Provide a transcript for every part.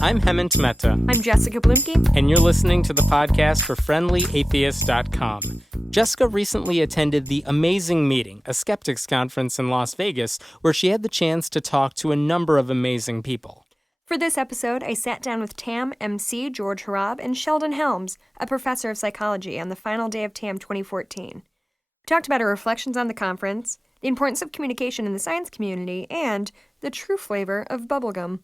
I'm Hemant Mehta. I'm Jessica Blumke. And you're listening to the podcast for FriendlyAtheist.com. Jessica recently attended the Amazing Meeting, a skeptics conference in Las Vegas, where she had the chance to talk to a number of amazing people. For this episode, I sat down with TAM emcee George Hrab and Sheldon Helms, a professor of psychology, on the final day of TAM 2014. We talked about our reflections on the conference, the importance of communication in the science community, and the true flavor of bubblegum.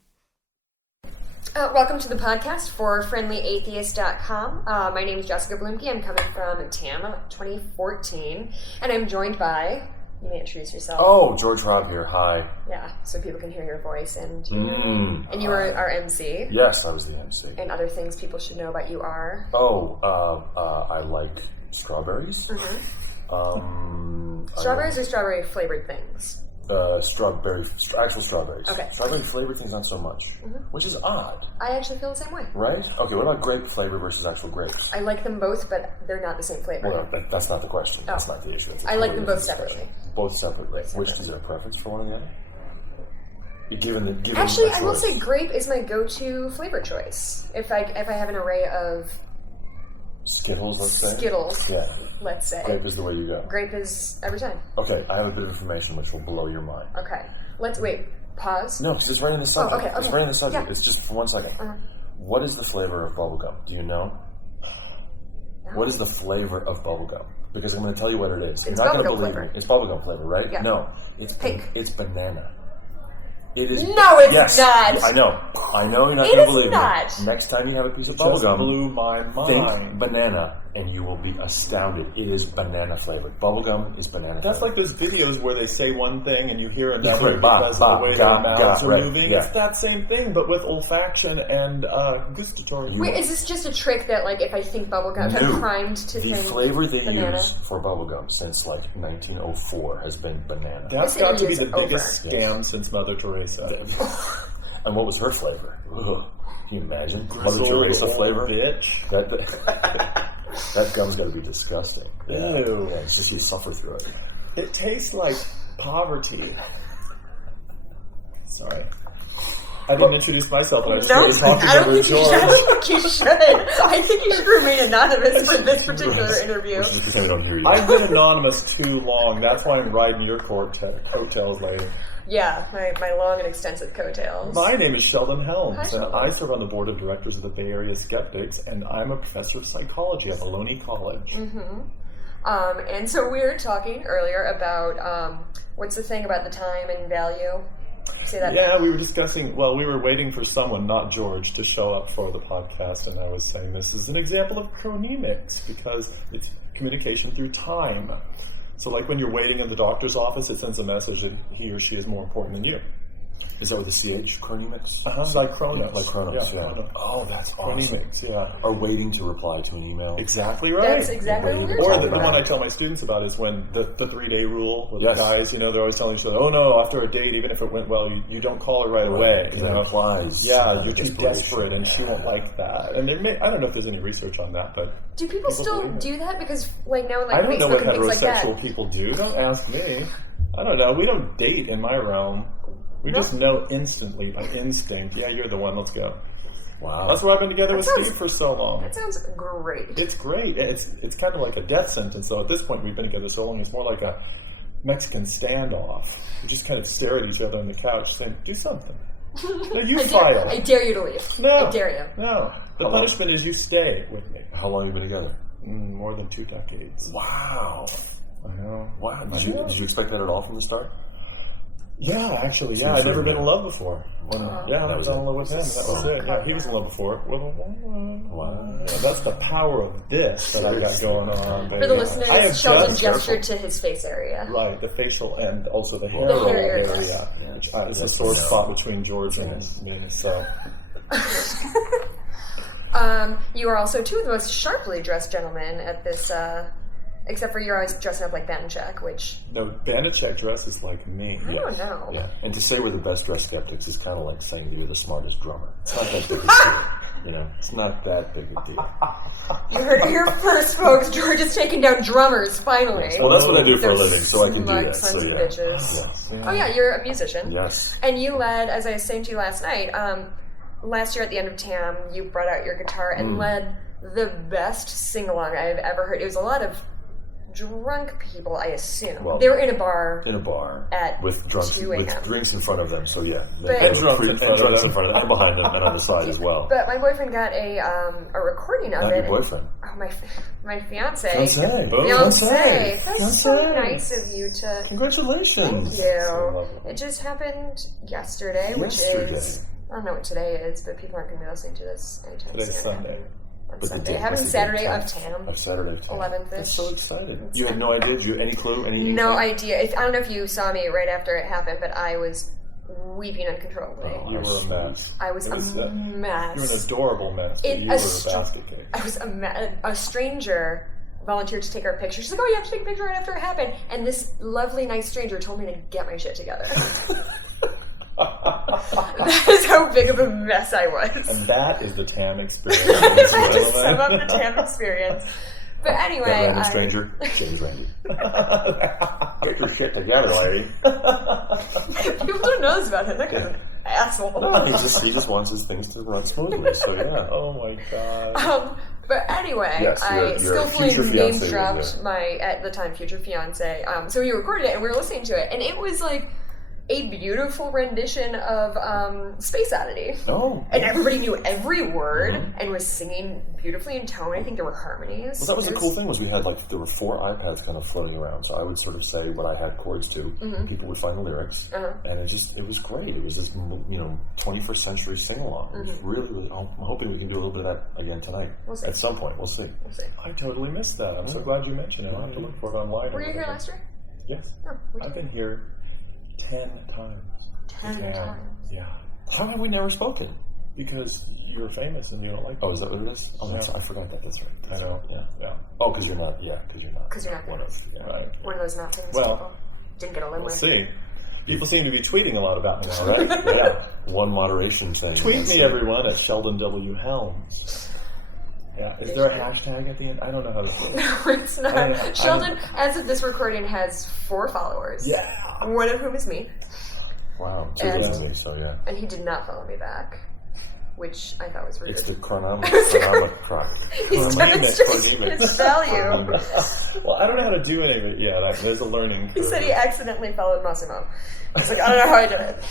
Welcome to the podcast for FriendlyAtheist.com. My name is Jessica Blumke. I'm coming from TAM 2014, and I'm joined by... You may introduce yourself. Oh, George Hrab here. Hi. Yeah, so people can hear your voice, and you were our MC. Yes, I was the MC. And other things people should know about you are? I like strawberries. Mm-hmm. Strawberries or strawberry-flavored things? Actual strawberries. Okay. Strawberry-flavored things, not so much, which is odd. I actually feel the same way. Right? Okay, what about grape flavor versus actual grapes? I like them both, but they're not the same flavor. Well, that's not the question. Oh. That's not the issue. I like them both separately. Both separately. Which is there a preference for one or the other? Given actually, I will say grape is my go-to flavor choice. If I have an array of Skittles, let's say. Skittles, yeah. Let's say. Grape is the way you go. Grape is every time. Okay, I have a bit of information which will blow your mind. Okay, pause. No, because it's right in the subject. Oh, okay. It's right in the subject. Yeah. It's just for 1 second. What is the flavor of bubblegum? Do you know? No. What is the flavor of bubblegum? Because I'm going to tell you what it is. It's You're not going to bubblegum believe flavor. me. It's bubblegum flavor, right? Yeah. No, it's pink. It's banana. It is. No, it's yes, not. I know you're not It going to is believe not. me. Next time you have a piece of Just bubblegum, blew my think mind. banana, and you will be astounded. It is banana flavored. Bubblegum is banana That's flavored. like those videos where they say one thing and you hear another Right, because of the way their mouths are right, moving. yeah. It's that same thing, but with olfaction and gustatory. Wait, is this just a trick that, like, if I think bubblegum, No. I'm primed to The think flavor they banana? use for bubblegum since like 1904 has been banana. That's This got to be interview the is biggest over. scam since Mother Teresa. And what was her flavor? Ugh. Can you imagine? Mother Grizzled Teresa old flavor? bitch. That gum's got to be disgusting. Ew. Yeah, it's just you suffer through it. It tastes like poverty. Sorry. I didn't introduce myself, and I was No, talking I don't over think you should. I think you should remain anonymous for this particular interview. Just pretend we don't hear you. I've been anonymous too long. That's why I'm riding your coattails, lady. Yeah, my long and extensive coattails. My name is Sheldon Helms, Hi, and Sheldon. I serve on the board of directors of the Bay Area Skeptics, and I'm a professor of psychology at Ohlone College. And so we were talking earlier about what's the thing about the time and value? Say that. Yeah, we were discussing, well, we were waiting for someone, not George, to show up for the podcast, and I was saying this is an example of chronemics, because it's communication through time. So like when you're waiting in the doctor's office, it sends a message that he or she is more important than you. Is that with the CH? Chronemics? Like Chronos. Like Chronos, yeah. Chronos. Oh, that's awesome. Chronemics, yeah. Are waiting to reply to an email. Exactly right. That's exactly what we were Or talking the about. one I tell my students about is when the 3-day rule with Yes. the guys, they're always telling each other, oh no, after a date, even if it went well, you don't call her right away. Because that implies Yeah, you're too desperation. desperate, and she won't like that. And I don't know if there's any research on that, but Do people still believe it. do that? Because like now, like I don't know what Facebook and things like that. heterosexual people do. Don't ask me. I don't know. We don't date in my realm. We just know instantly by instinct. Yeah, you're the one. Let's go. Wow. That's why I've been together with sounds- Steve for so long. That sounds great. It's great. It's kind of like a death sentence. So at this point, we've been together so long. It's more like a Mexican standoff. We just kind of stare at each other on the couch, saying, "Do something." No, you file. I dare you to leave. No, I dare you. No, the punishment is you stay with me. How long have you been together? More than 2 decades. Wow. I know. Wow. Did you expect that at all from the start? Yeah, actually, yeah. I'd never been in love before. I That was fell in it. love with him. That was it. Yeah, he was in love before. Wow. Yeah, that's the power of this that I got going on. For the baby. listeners, I have Sheldon just- gestured to his face area. Right, the facial and also the hair The roll hair area. area, which is a sore spot between George and me. So You are also two of the most sharply dressed gentlemen at this, except for you're always dressing up like Banachek, which no, Banachek dresses like me. I don't know. Yeah. And to say we're the best dressed skeptics is kind of like saying that you're the smartest drummer. It's not that big a deal. You know, it's not that big a deal. You heard it here first, folks. George is taking down drummers, finally. Well, that's what I do for a They're living, so I can do smug that. sons So of yeah. bitches. Yes. Oh yeah, you're a musician. Yes. And you led, as I was saying to you last night, last year at the end of TAM, you brought out your guitar and led the best sing-along I've ever heard. It was a lot of drunk people, I assume. Well, they were in a bar. At with drunks 2 a.m. with drinks in front of them. So yeah, And drunks in front of them. and behind them, and on the side as well. But my boyfriend got a recording of Not it. your boyfriend. Oh, my fiance. Fiancé. Fiancé. That's so Fiancé. nice of you to. Congratulations. Thank you. So lovely. It just happened yesterday, which is, I don't know what today is, but people aren't going to be listening to this anytime soon. Today's Sunday. On But Sunday. the Having date- Saturday what's of the date? TAM. Of Saturday. 11th-ish. That's so exciting. You had no idea? Did you any clue? Any No inkling? idea. I don't know if you saw me right after it happened, but I was weeping uncontrollably. You were a mess. I was a mess. You were an adorable mess, but you were a basket case. I was a stranger volunteered to take our picture. She's like, oh, you have to take a picture right after it happened. And this lovely, nice stranger told me to get my shit together. That is how big of a mess I was. And that is the TAM experience. If I had to sum up the TAM experience. But anyway, That random stranger, James Randy. Get your shit together, lady. people don't know this about him. That guy's an asshole. No, he just wants his things to run smoothly. So yeah. Oh my god. But anyway, Yes, I your skillfully future name fiancé dropped was my, at the time, future fiance. So we recorded it and we were listening to it, and it was like a beautiful rendition of Space Oddity. Oh. And everybody knew every word and was singing beautifully in tone. I think there were harmonies. Well, that was the cool thing was we had there were 4 iPads kind of floating around. So I would sort of say what I had chords to. And people would find the lyrics, and it was great. It was this 21st century sing along. It was really, really. I'm hoping we can do a little bit of that again tonight. We'll see. At some point, we'll see. I totally missed that. I'm so glad you mentioned it. I'll have to look for it online. Were you here last year? Yes. Oh, I've been here 10 times. 10 times. Yeah. How have we never spoken? Because you're famous and you don't like Oh, is that what it is? Oh, Yeah. I forgot that. That's right. I know. Yeah. Oh, because you're not. Yeah, because you're not. Because you're not one of. Yeah. Right. one of those not famous Well, people. Didn't get a We'll limerick. see. People seem to be tweeting a lot about me now, All right? right. Yeah. One moderation thing. Tweet me, everyone, at Sheldon W. Helms. Yeah. Is there a hashtag at the end? I don't know how to say it. No, it's not. Sheldon, as of this recording, has 4 followers. Yeah. One of whom is me. Wow. Two And- of me. So yeah. And he did not follow me back, which I thought was rude. It's the chronomic clock. He's demonstrating his value. Well, I don't know how to do any of it yet. There's a learning curve. He said he accidentally followed Massimo. He's like, I don't know how I did it.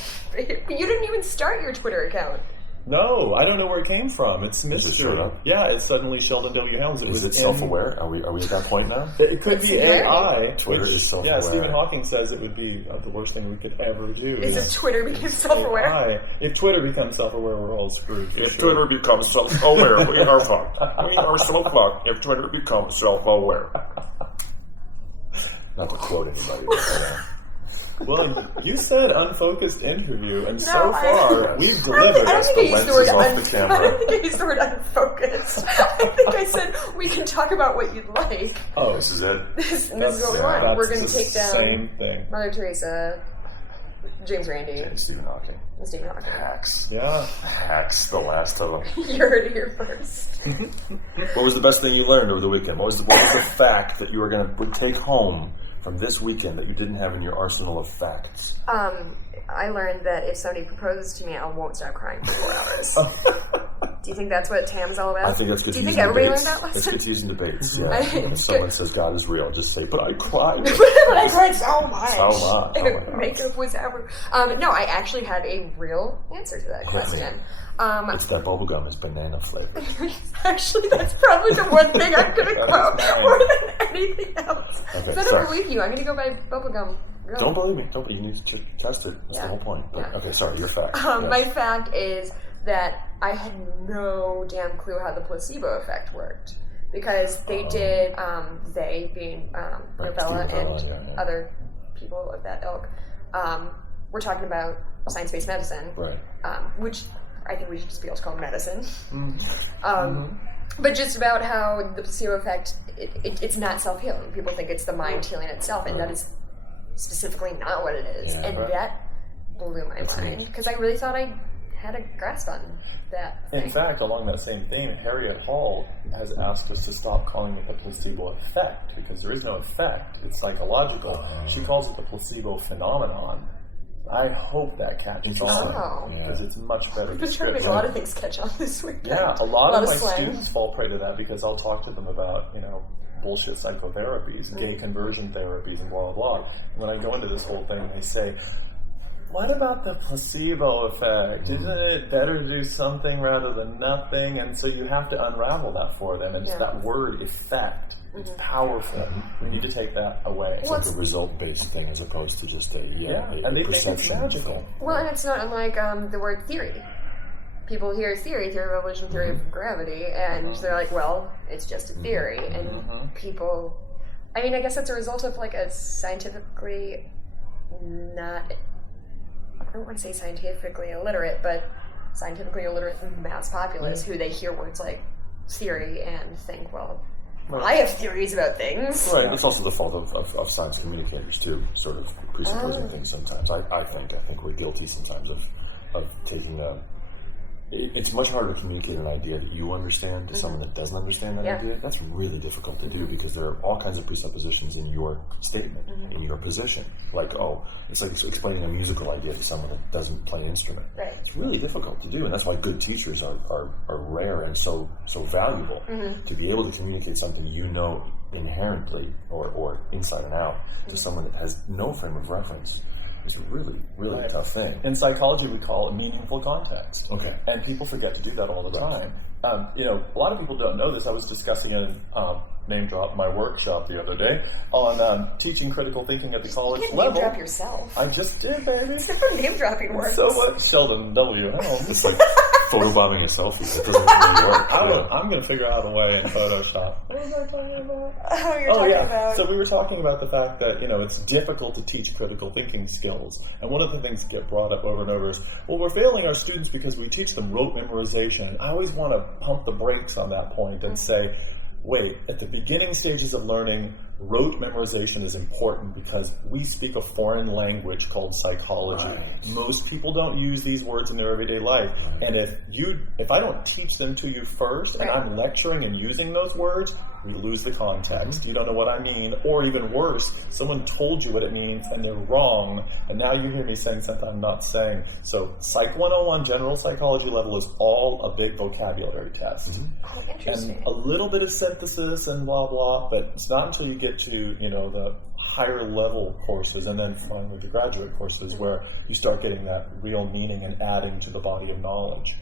But you didn't even start your Twitter account. No, I don't know where it came from. It's It just mystery. showed up? Yeah, it's suddenly Sheldon W. Helms. Is it self-aware? Are we at that point now? It could be AI. Twitter is self-aware. Yeah, Stephen Hawking says it would be the worst thing we could ever do. Is if Twitter became self-aware? AI. If Twitter becomes self-aware, we're all screwed. for If sure. Twitter becomes self-aware, we are fucked. We are so fucked if Twitter becomes self-aware. Not to quote anybody. Well, you said unfocused interview, and so No, far we've delivered. I don't think I used the word lenses off the I camera. don't think I used the word unfocused. I think I said we can talk about what you'd like. Oh, This is it. This is what we want. We're going to take down same thing. Mother Teresa, James Randi, And Stephen Hawking. and Stephen Hawking. Hacks. Yeah. Hacks, the last of them. You heard it here first. What was the best thing you learned over the weekend? What was the fact that you were going to take home from this weekend that you didn't have in your arsenal of facts? I learned that if somebody proposes to me, I won't stop crying for 4 hours. Do you think that's what TAM's all about? I think that's good. Do you think using everybody debates. learned that lesson? It's using debates. Yeah. When someone says God is real, just say, "But I cried." But I cried so much. So much. And Oh my God. makeup was ever. No, I actually had a real answer to that question. It's that bubblegum is banana flavored. Actually, that's probably the one thing I'm going to quote mine. more than anything else. Okay, Because I sorry. don't believe you. I'm going to go buy bubblegum. Girl. Don't believe me. Don't. You need to test it. That's Yeah. the whole point. But, Yeah. Okay, sorry. Your fact. Yes. My fact is that I had no damn clue how the placebo effect worked. Because they did, they being Novella Steve Novella, and yeah. other people of that ilk, we're talking about science-based medicine, Right. which I think we should just be able to call medicine. Mm-hmm. But just about how the placebo effect, it's not self-healing. People think it's the mind healing itself, and that is specifically not what it is. Yeah, and right. that blew my mind. neat. Because I really thought I had a grasp on that thing. In fact, along that same theme, Harriet Hall has asked us to stop calling it the placebo effect, because there is no effect. It's psychological. She calls it the placebo phenomenon. I hope that catches on, because it's much better I've been trying to make a lot of things catch on this week. Yeah, a lot of my slang. students fall prey to that, because I'll talk to them about, bullshit psychotherapies, gay conversion therapies, and blah, blah, blah. When I go into this whole thing, they say, what about the placebo effect? Isn't it better to do something rather than nothing? And so you have to unravel that for them. And it's that word, effect. It's powerful. We need to take that away. It's like a result-based thing as opposed to just a and they think it's magical. Thing. Well, and it's not unlike the word theory. People hear theory of evolution, theory of gravity, and they're like, well, it's just a theory. And people, I guess that's a result of like a scientifically not, I don't want to say scientifically illiterate, but scientifically illiterate mass populace who they hear words like theory and think, well, I have theories about things. Right. It's also the fault of science communicators too, sort of presupposing things sometimes. I think we're guilty sometimes of taking a. It's much harder to communicate an idea that you understand to someone that doesn't understand that idea. That's really difficult to do, because there are all kinds of presuppositions in your statement, in your position. Like, it's like explaining a musical idea to someone that doesn't play an instrument. Right. It's really difficult to do, and that's why good teachers are rare and so valuable, to be able to communicate something inherently or inside and out to someone that has no frame of reference. It's a really, really tough thing. In psychology, we call it meaningful context. Okay. And people forget to do that all the time. A lot of people don't know this. I was discussing it in name drop my workshop the other day on teaching critical thinking at the college You can't level. name drop yourself. I just did, baby. It's never name dropping works. So what? Sheldon W. Helms. It's like photobombing a selfie. It doesn't really work. I'm going to figure out a way in Photoshop. What was I talking about? Oh, you're talking about... So we were talking about the fact that, it's difficult to teach critical thinking skills. And one of the things that get brought up over and over is, well, we're failing our students because we teach them rote memorization. I always want to pump the brakes on that point and say, wait, at the beginning stages of learning, rote memorization is important because we speak a foreign language called psychology. Right. Most people don't use these words in their everyday life. Right. And if I don't teach them to you first, and I'm lecturing and using those words, we lose the context. You don't know what I mean. Or even worse, someone told you what it means and they're wrong, and now you hear me saying something I'm not saying. So Psych 101 general psychology level is all a big vocabulary test. Oh, interesting. And a little bit of synthesis and blah, blah, but it's not until you get to, the higher level courses and then finally the graduate courses where you start getting that real meaning and adding to the body of knowledge.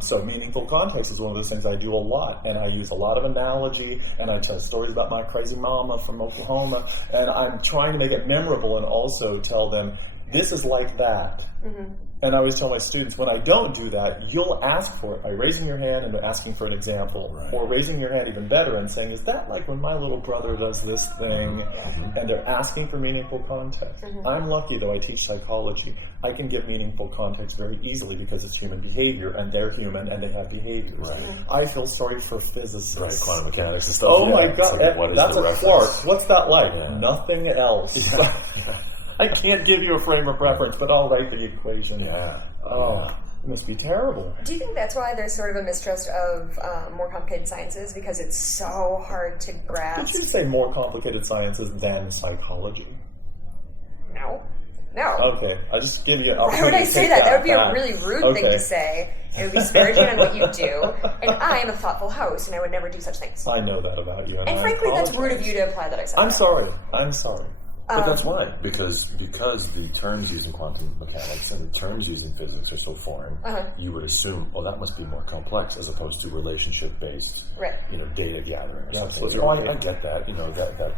So meaningful context is one of those things I do a lot, and I use a lot of analogy, and I tell stories about my crazy mama from Oklahoma, and I'm trying to make it memorable and also tell them, this is like that. And I always tell my students, when I don't do that, you'll ask for it by raising your hand and asking for an example, or raising your hand even better and saying, is that like when my little brother does this thing? And they're asking for meaningful context. I'm lucky, though I teach psychology. I can give meaningful context very easily because it's human behavior, and they're human, and they have behaviors. I feel sorry for physicists. Right, quantum mechanics and stuff. Oh my God, like, that's a quark. What's that like? Yeah. Nothing else. I can't give you a frame of reference, but I'll write the equation. It must be terrible. Do you think that's why there's sort of a mistrust of more complicated sciences, because it's so hard to grasp? Did you say more complicated sciences than psychology? No. Okay, I just give you. Why would I say that? That would be a really rude thing to say. It would be disparaging on what you do. And I am a thoughtful host, and I would never do such things. I know that about you. And frankly, that's rude of you to imply that I said that. I'm sorry. But that's why, because the terms used in quantum mechanics and the terms used in physics are so foreign, you would assume, that must be more complex as opposed to relationship-based, data gathering or something. I get that.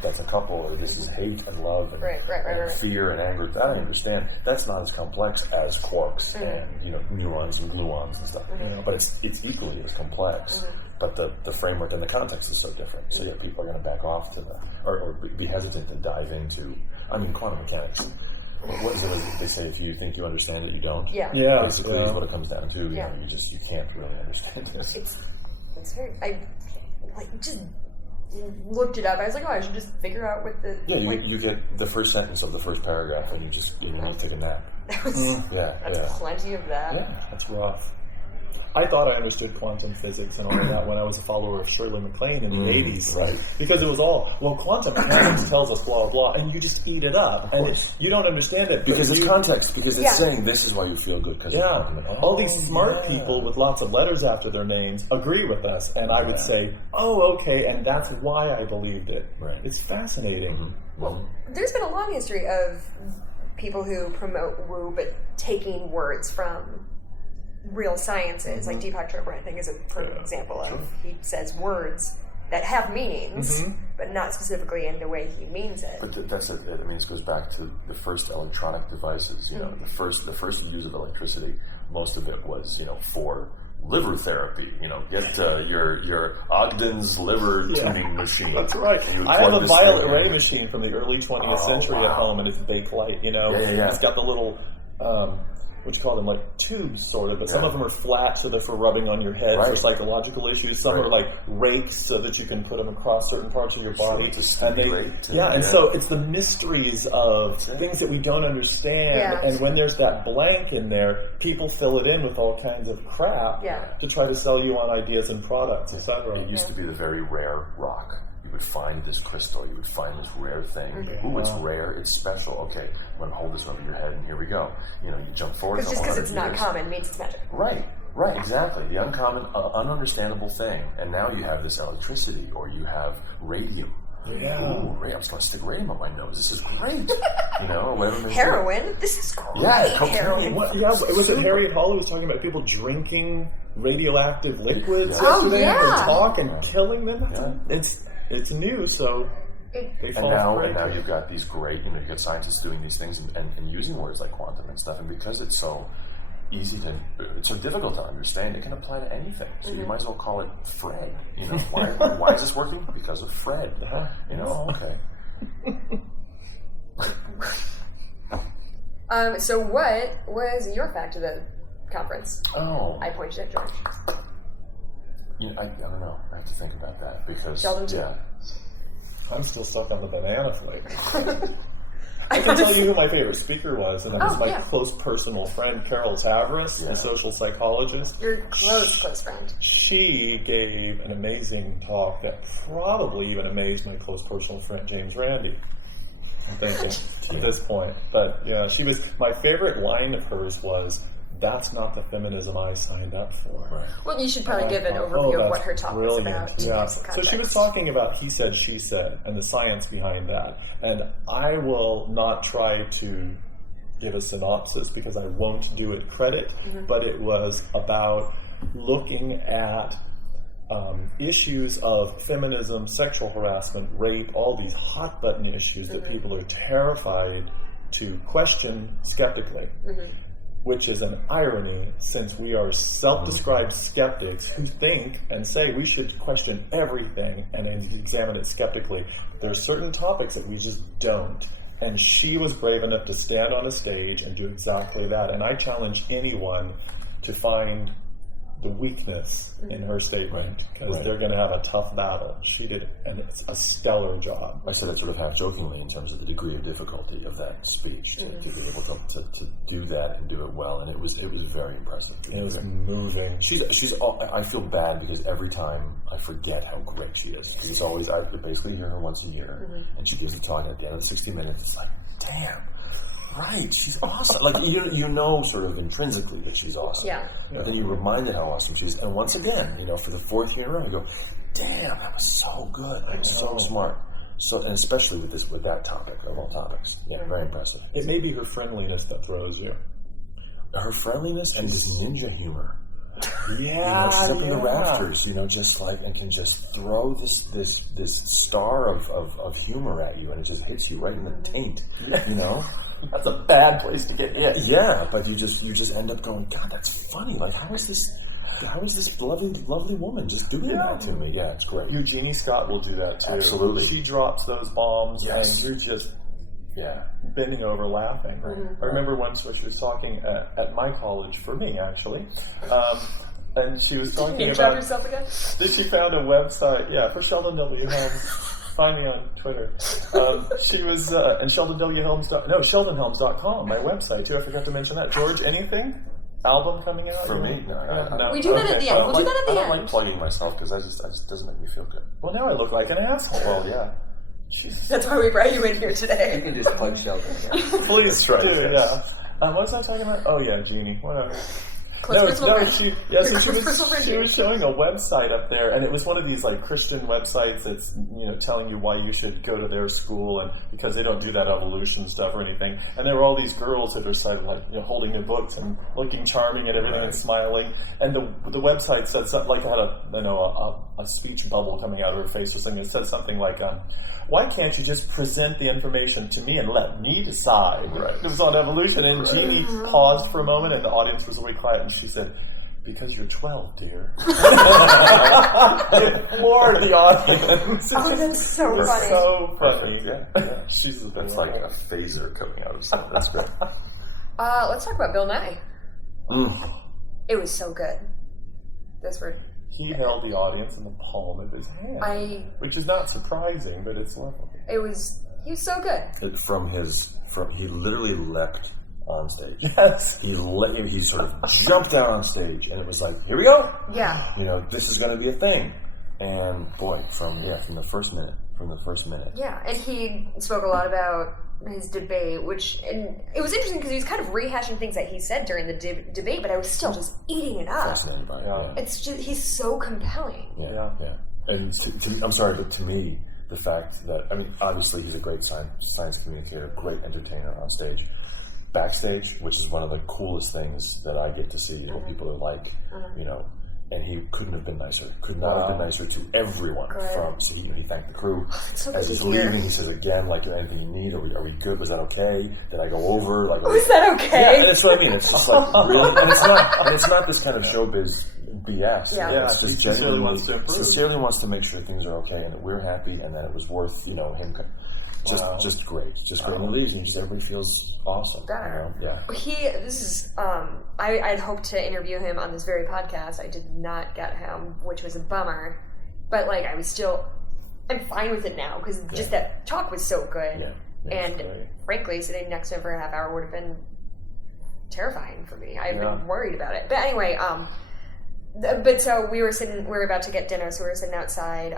That's a couple, or this is hate and love and fear and anger. That I understand. That's not as complex as quarks and neurons and gluons and stuff. But it's equally as complex. But the framework and the context is so different. So people are going to back off to or be hesitant to dive into. Quantum mechanics. What is it they say? If you think you understand it, you don't. Basically, is what it comes down to. You can't really understand this. It's very just looked it up. I was like, oh, I should just figure out what the... Yeah, you get the first sentence of the first paragraph and you take a nap. That's plenty of that. Yeah, that's rough. I thought I understood quantum physics and all of that when I was a follower of Shirley MacLaine in the 80s. Right. Because it was all, quantum mechanics tells us blah, blah, and you just eat it up. And you don't understand it. Because it's context. Because it's saying this is why you feel good. All these smart people with lots of letters after their names agree with us. And I would say, okay, and that's why I believed it. Right. It's fascinating. Mm-hmm. Well, there's been a long history of people who promote woo, but taking words from real sciences, like Deepak Chopra, I think, is a perfect example of. He says words that have meanings, but not specifically in the way he means it. But that's it. I mean, this goes back to the first electronic devices. You know, the first use of electricity. Most of it was, for liver therapy. Get your Ogden's liver tuning machine. That's right. I have a violet ray machine from the early 20th century at home, and it's bakelite. It's got the little. What you call them, like tubes, sort of, but some of them are flat, so they're for rubbing on your head for psychological issues. Some are like rakes, so that you can put them across certain parts of your body. So it's the mysteries of things that we don't understand, and when there's that blank in there, people fill it in with all kinds of crap to try to sell you on ideas and products, etc. It used to be the very rare rock. You would find this crystal, you would find this rare thing. Ooh, it's rare, it's special. Okay, I'm going to hold this over your head, and here we go. You jump forward. Because just because it's not common means it's magic. Right, exactly. The uncommon, ununderstandable thing. And now you have this electricity, or you have radium. Yeah. Ooh, I'm just going to stick radium up my nose. This is great. Or whatever. Heroin. This is great. Yeah, heroin. Was it Harriet Hall who was talking about people drinking radioactive liquids yesterday and talk and killing them? Yeah. It's new, so they fall and now you've got these great, you've got scientists doing these things and using words like quantum and stuff, and because it's so it's so difficult to understand, it can apply to anything. So you might as well call it Fred. Why is this working? Because of Fred. Okay. So what was your fact of the conference? I pointed at George. I don't know. I have to think about that because Sheldon too. Yeah. I'm still stuck on the banana flavor. I can tell you who my favorite speaker was, and that was my close personal friend, Carol Tavris, a social psychologist. Your close friend. She gave an amazing talk that probably even amazed my close personal friend, James Randi. I'm thinking at this point. But she was, my favorite line of hers was, "That's not the feminism I signed up for." Right. Well, you should probably give an overview of what her talk was about. Yeah. So she was talking about he said, she said, and the science behind that. And I will not try to give a synopsis because I won't do it credit, but it was about looking at issues of feminism, sexual harassment, rape, all these hot button issues that people are terrified to question skeptically. Which is an irony, since we are self-described skeptics who think and say we should question everything and examine it skeptically. There are certain topics that we just don't. And she was brave enough to stand on a stage and do exactly that. And I challenge anyone to find the weakness in her statement, because they're going to have a tough battle. She did a stellar job. I said that sort of half jokingly in terms of the degree of difficulty of that speech, to be able to do that and do it well, and it was very impressive. It was moving. She's I feel bad because every time I forget how great she is. She's always, I basically hear her once a year, and she gives a talk at the end of the 60 minutes. It's like, damn. Right, she's awesome. Like, you know sort of intrinsically that she's awesome. Yeah. But then you're reminded how awesome she is. And once again, for the fourth year in a row, you go, damn, that was so good. That was so smart. So, and especially with that topic, of all topics. Yeah, very impressive. It may be her friendliness that throws you. Her friendliness and this ninja humor. Yeah, slipping the rafters, just like, and can just throw this star of humor at you, and it just hits you right in the taint, That's a bad place to get hit. Yeah, but you just end up going, God, that's funny. Like, how is this lovely woman just doing that to me? Yeah, it's great. Eugenie Scott will do that too. Absolutely. She drops those bombs, and you're just bending over laughing. I remember once when she was talking at my college, for me actually, and she was talking Did you about yourself again? that she found a website, for Sheldon W. Helms. Find me on Twitter. She was, and SheldonWHelms.com, my website too. I forgot to mention that. George, anything? Album coming out? For me? No. We do that at the end. We'll do that at the end. I don't like plugging myself because it just doesn't make me feel good. Well, now I look like an asshole. Well, yeah. Jesus. That's why we brought you in here You today. can just plug Sheldon. Yeah. Please right, do, yes. What was I talking about? Oh, yeah, Jeannie. Whatever. Close personal friend. She was showing a website up there, and it was one of these like Christian websites that's telling you why you should go to their school, and because they don't do that evolution stuff or anything. And there were all these girls that were sort of holding their books and looking charming and everything and smiling. And the website said something like had a speech bubble coming out of her face or something. It said something like, why can't you just present the information to me and let me decide? Right. It was on evolution, and Jeannie paused for a moment, and the audience was really quiet, and she said, "Because you're 12, dear." It floored the audience. Oh, that's so funny. So funny. Perfect, yeah. She's the That's like a phaser coming out of something. That's great. Let's talk about Bill Nye. Mm. It was so good. That's where He held the audience in the palm of his hand, which is not surprising, but it's lovely. he was so good. He literally leapt on stage. Yes. He sort of jumped out on stage, and it was like, here we go. Yeah. This is going to be a thing. And boy, from the first minute. Yeah, and he spoke a lot about his debate, and it was interesting because he was kind of rehashing things that he said during the debate, but I was still just eating it up. Fascinated by it. Yeah. It's just, he's so compelling. Yeah. And I'm sorry, but to me, the fact that, obviously he's a great science communicator, great entertainer on stage. Backstage, which is one of the coolest things that I get to see what people are like, and he couldn't have been nicer. Could not have been nicer to everyone. So he thanked the crew. As he's leaving, he says again, anything you need? Are we good? Was that okay? Did I go over? Was that okay? Yeah, and that's what I mean. It's just like really, and it's not this kind of showbiz BS. Yeah. It's just sincerely wants to improve. Sincerely wants to make sure things are okay and that we're happy and that it was worth him. Just great. And he leaves and everybody feels awesome. Better. Yeah. I'd hoped to interview him on this very podcast. I did not get him, which was a bummer. But I'm fine with it now because just that talk was so good. Yeah. And frankly, sitting next to him for a half hour would have been terrifying for me. I've been worried about it. But anyway, so we were about to get dinner, so we were sitting outside,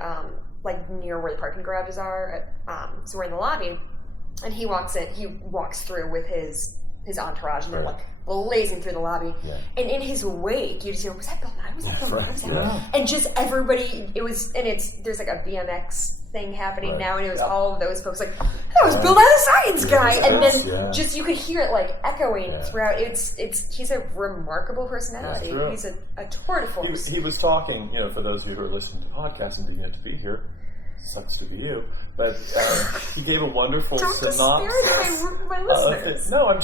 near where the parking garages are. So we're in the lobby, and he walks through with his entourage, and they're blazing through the lobby. Yeah. And in his wake, you just hear, was that Bill Nye? Was that Bill Nye? Was that Bill Nye? And just everybody, there's a BMX thing happening now, and it was all of those folks that was Bill Nye the Science Guy, and then just you could hear it echoing throughout. He's a remarkable personality. He's a tour de force. He was talking, for those of you who are listening to podcasts and didn't get to be here, sucks to be you, but he gave a wonderful synopsis. My listeners. No, I want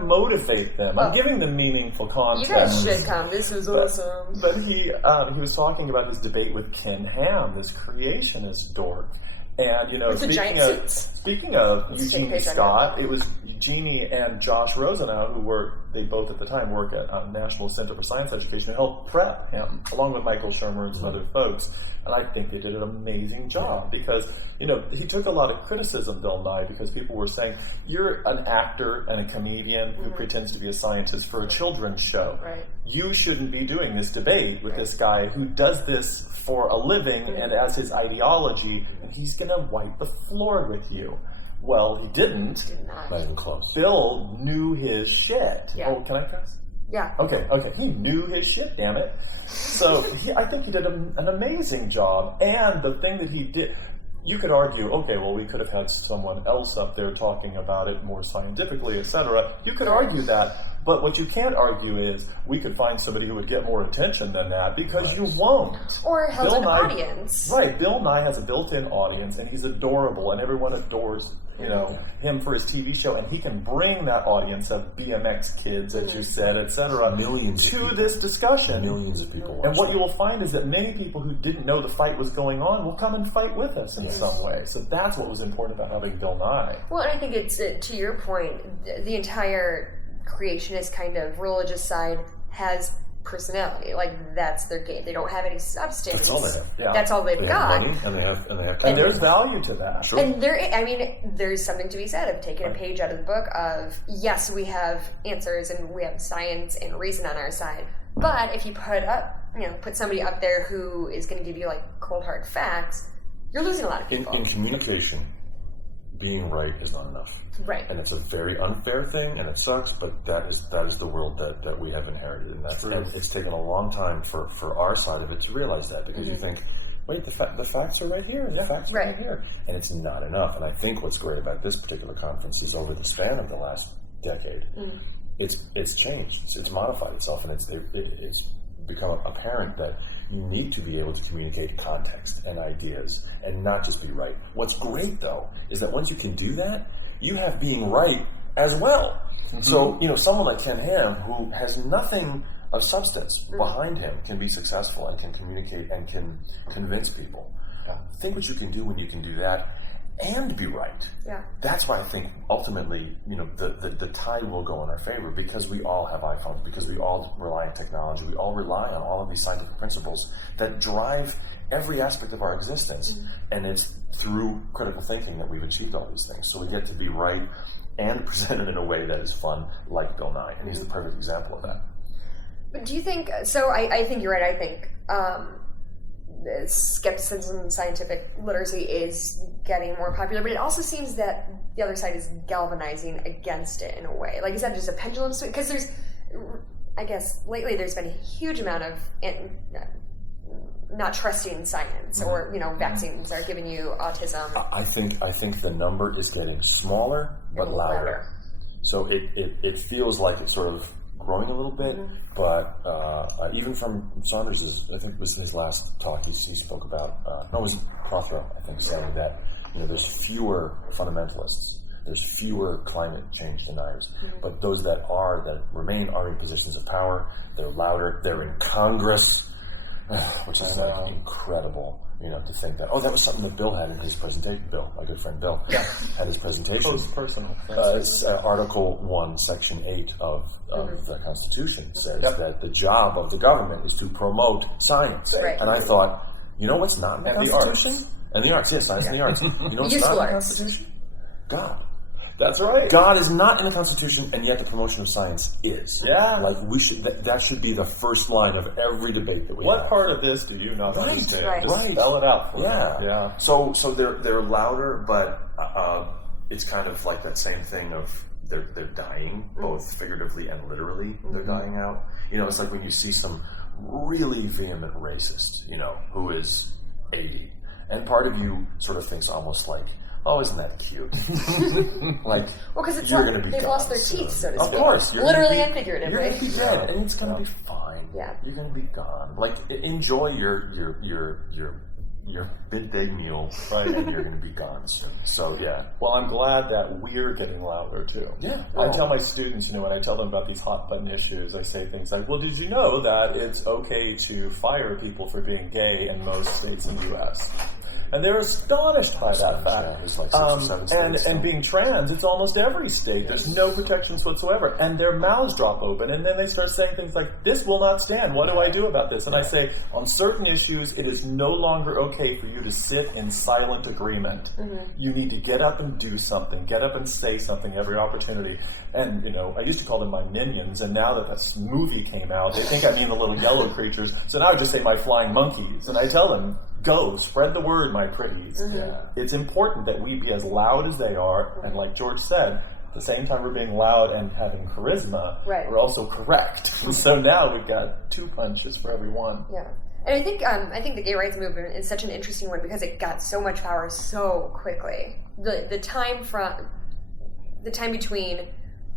to motivate them. I'm giving them meaningful content. You guys should come. This was awesome. But he was talking about his debate with Ken Ham, this creationist dork. And speaking of Eugenie Scott, it was Jeannie and Josh Rosenau, they both at the time work at National Center for Science Education, who helped prep him, along with Michael Shermer and some other folks. And I think they did an amazing job because, he took a lot of criticism, Bill Nye, because people were saying, you're an actor and a comedian who pretends to be a scientist for a children's show. Right. You shouldn't be doing this debate with this guy who does this for a living and as his ideology, and he's going to wipe the floor with you. Well, he didn't. Did not. Not even close. Bill knew his shit. Yeah. Oh, can I cuss? Yeah. Okay. He knew his shit, damn it. So I think he did an amazing job. And the thing that he did, you could argue, okay, well, we could have had someone else up there talking about it more scientifically, etc. You could argue that. But what you can't argue is we could find somebody who would get more attention than that because you won't. Or held an audience. Right. Bill Nye has a built-in audience, and he's adorable, and everyone adores him for his TV show, and he can bring that audience of BMX kids, as you said, etc., millions to this discussion. Millions of people. And what you will find is that many people who didn't know the fight was going on will come and fight with us in some way. So that's what was important about having Bill Nye. Well, and I think it's, to your point, the entire creationist kind of religious side has personality. Like, that's their game. They don't have any substance. That's all they have. Yeah. That's all they've They got. have money, and And there's value to that. Sure. And there's something to be said of taking a page out of the book of, yes, we have answers and we have science and reason on our side, but if you put somebody up there who is going to give you like cold hard facts, you're losing a lot of people. In communication, being right is not enough. Right. And it's a very unfair thing, and it sucks, but that is the world that we have inherited. And it's taken a long time for our side of it to realize that, because you think, wait, the facts are right here, and the facts are right here. And it's not enough. And I think what's great about this particular conference is over the span of the last decade, it's changed. It's modified itself, and it's become apparent that you need to be able to communicate context and ideas and not just be right. What's great, though, is that once you can do that, you have being right as well. So, someone like Ken Ham, who has nothing of substance behind him, can be successful and can communicate and can convince people. Think what you can do when you can do that and be right. Yeah. That's why I think ultimately, the tide will go in our favor, because we all have iPhones, because we all rely on technology, we all rely on all of these scientific principles that drive every aspect of our existence, and it's through critical thinking that we've achieved all these things. So we get to be right and presented in a way that is fun, like Bill Nye, and he's the perfect example of that. But do you think, so I think you're right, I think skepticism and scientific literacy is getting more popular, but it also seems that the other side is galvanizing against it in a way. Like, is that just a pendulum swing? Because I guess lately there's been a huge amount of not trusting science, or vaccines are giving you autism. I think the number is getting smaller but louder. So it feels like it's sort of growing a little bit, but even from Saunders', I think it was his last talk, he spoke about, it was Prothero, I think, saying that there's fewer fundamentalists, there's fewer climate change deniers, but those that remain are in positions of power, they're louder, they're in Congress, which is like incredible. To think that, that was something that Bill had in his presentation. Bill, my good friend Bill, had his presentation. Close personal. Article 1, Section 8 of the Constitution says that the job of the government is to promote science. Right. And I thought, what's not in the Constitution? And the arts, yes, science and the arts. You know what's not in the Constitution? God. That's right. God is not in the Constitution, and yet the promotion of science is. Yeah. Like, we should. That should be the first line of every debate that we have. What part of this do you not understand? Right. Just spell it out for me. Yeah. So they're louder, but it's kind of like that same thing of they're dying, both figuratively and literally. They're dying out. It's like when you see some really vehement racist, who is 80, and part of you sort of thinks almost like, oh, isn't that cute? Like, because you're going to be they've gone lost their soon. teeth, so to speak. Of course. Literally and figuratively. You're going to be dead, and it's going to be fine. Yeah. You're going to be gone. Like, enjoy your midday meal, right? And you're going to be gone soon. So, yeah. Well, I'm glad that we're getting louder, too. Yeah. I tell my students, when I tell them about these hot button issues, I say things like, well, did you know that it's okay to fire people for being gay in most states in the U.S.? And they're astonished by that fact. There's like 6 or 7 states. And being trans, it's almost every state. There's no protections whatsoever. And their mouths drop open, and then they start saying things like, this will not stand. What do I do about this? And I say, on certain issues, it is no longer okay for you to sit in silent agreement. You need to get up and do something. Get up and say something every opportunity. And, I used to call them my minions, and now that this movie came out, they think I mean the little yellow creatures. So now I just say my flying monkeys. And I tell them, go, spread the word, my pretties. It's important that we be as loud as they are, and like George said, at the same time we're being loud and having charisma, we're also correct. And so now we've got 2 punches for every one. Yeah. And I think the gay rights movement is such an interesting one because it got so much power so quickly. The time between,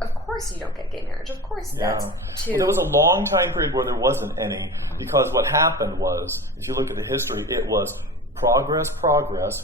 of course you don't get gay marriage. Of course that's too... Well, there was a long time period where there wasn't any, because what happened was, if you look at the history, it was progress,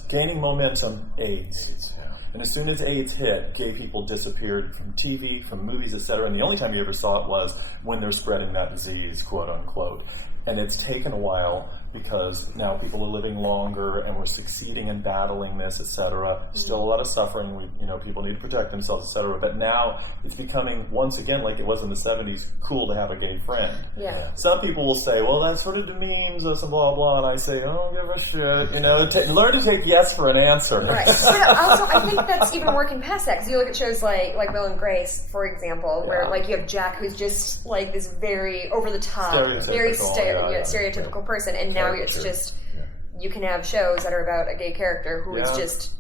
gaining momentum, AIDS. And as soon as AIDS hit, gay people disappeared from TV, from movies, etc. And the only time you ever saw it was when they're spreading that disease, quote unquote. and it's taken a while because now people are living longer and we're succeeding in battling this, etc. Still a lot of suffering. People need to protect themselves, etc. But now it's becoming, once again, like it was in the 70s, cool to have a gay friend. Yeah. Some people will say, well, that sort of demeans us and blah, blah, and I say, oh, give a shit. Learn to take yes for an answer. Right. But also, I think that's even working past that, because you look at shows like Will and Grace, for example, where you have Jack, who's just like this very over-the-top, very stereotypical person, and now it's just, you can have shows that are about a gay character who is just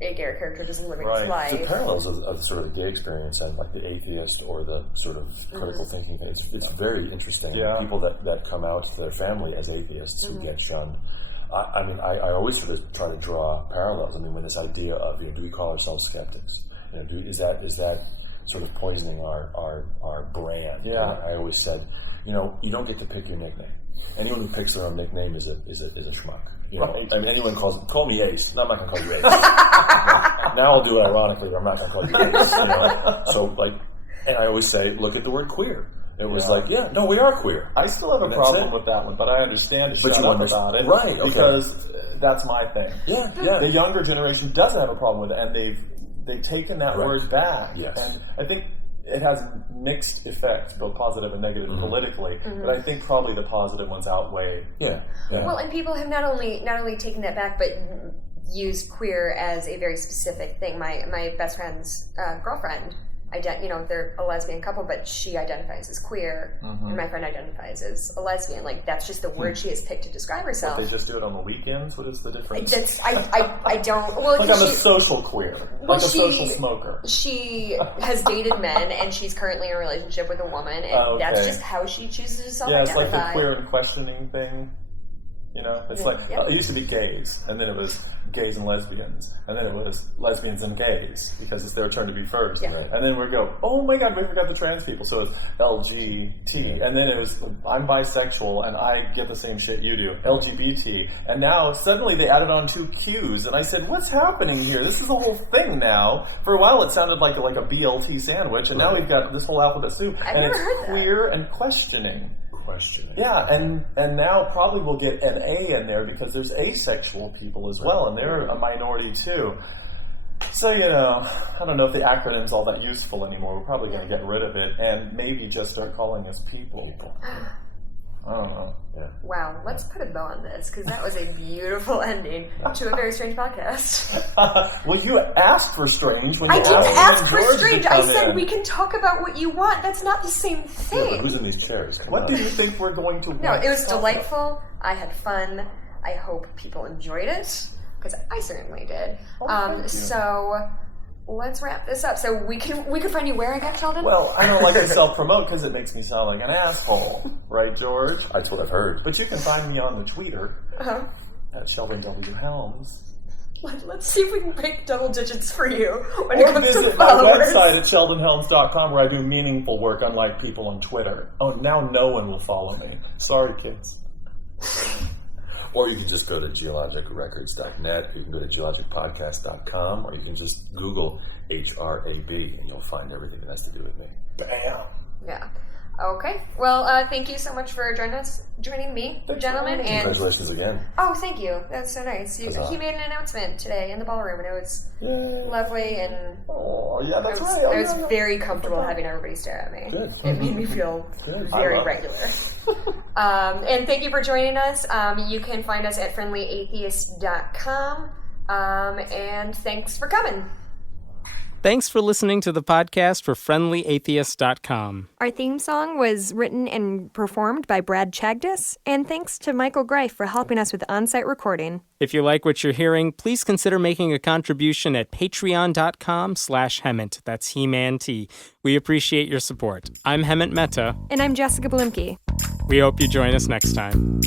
a gay character just living his life. The parallels of sort of the gay experience and like the atheist or the sort of critical thinking thing, it's very interesting. Yeah. People that come out to their family as atheists who get shunned. I always sort of try to draw parallels. I mean, when this idea of, do we call ourselves skeptics? Is that sort of poisoning our brand? Yeah. I always said, you don't get to pick your nickname. Anyone who picks their own nickname is a schmuck. Right. I mean, anyone call me Ace. No, I'm not going to call you Ace. Now I'll do it ironically, but I'm not going to call you Ace. So and I always say, look at the word queer. It was we are queer. I still have a problem with that one, but I understand it's about it. Right, okay. Because that's my thing. Yeah. The younger generation doesn't have a problem with it, and they've taken that word back. Yes. And I think it has mixed effects, both positive and negative politically, but I think probably the positive ones outweigh. Yeah. Well, and people have not only taken that back, but used queer as a very specific thing. My best friend's girlfriend, they're a lesbian couple, but she identifies as queer, and my friend identifies as a lesbian. Like, that's just the word she has picked to describe herself. They just do it on the weekends? What is the difference? I don't... Well, like I'm a social queer. Like a social smoker. She has dated men, and she's currently in a relationship with a woman, and that's just how she chooses to self-identify. Yeah, it's like the queer and questioning thing. It's it used to be gays, and then it was gays and lesbians, and then it was lesbians and gays, because it's their turn to be first. Yeah. And then we go, oh my god, we forgot the trans people, so it's LGBT, and then it was, I'm bisexual, and I get the same shit you do, LGBT, and now suddenly they added on 2 Qs, and I said, what's happening here? This is a whole thing now. For a while it sounded like a BLT sandwich, and now we've got this whole alphabet soup, and it's queer and questioning. Yeah, and now probably we'll get an A in there because there's asexual people as well, and they're a minority too. So, I don't know if the acronym's all that useful anymore. We're probably going to get rid of it and maybe just start calling us people. I don't know. Yeah. Wow, let's put a bow on this, because that was a beautiful ending to a very strange podcast. Well, you asked for strange. When I you didn't ask for George strange. I said we can talk about what you want. That's not the same thing. Yeah, but who's in these chairs? What do you think we're going to No, it was delightful. I had fun. I hope people enjoyed it, because I certainly did. So let's wrap this up. So we can find you where again, Sheldon? Well, I don't like to self-promote because it makes me sound like an asshole. Right, George? That's what I've heard. But you can find me on the Twitter at Sheldon W. Helms. Let's see if we can break double digits for you when Or it comes visit to my followers. website at sheldonhelms.com where I do meaningful work, unlike people on Twitter. Oh, now no one will follow me. Sorry, kids. Or you can just go to geologicrecords.net, you can go to geologicpodcast.com, or you can just Google HRAB, and you'll find everything that has to do with me. Bam! Yeah. Okay. Well, thank you so much for joining me, gentlemen. And congratulations again. Oh, thank you. That's so nice. He made an announcement today in the ballroom, and it was lovely. And that's right. I was very comfortable having everybody stare at me. Good. It made me feel very regular. And thank you for joining us. You can find us at friendlyatheist.com. And thanks for coming. Thanks for listening to the podcast for friendlyatheist.com. Our theme song was written and performed by Brad Chagdis, and thanks to Michael Greif for helping us with on-site recording. If you like what you're hearing, please consider making a contribution at patreon.com/Hemant. That's He-Man T. We appreciate your support. I'm Hemant Mehta. And I'm Jessica Blimke. We hope you join us next time.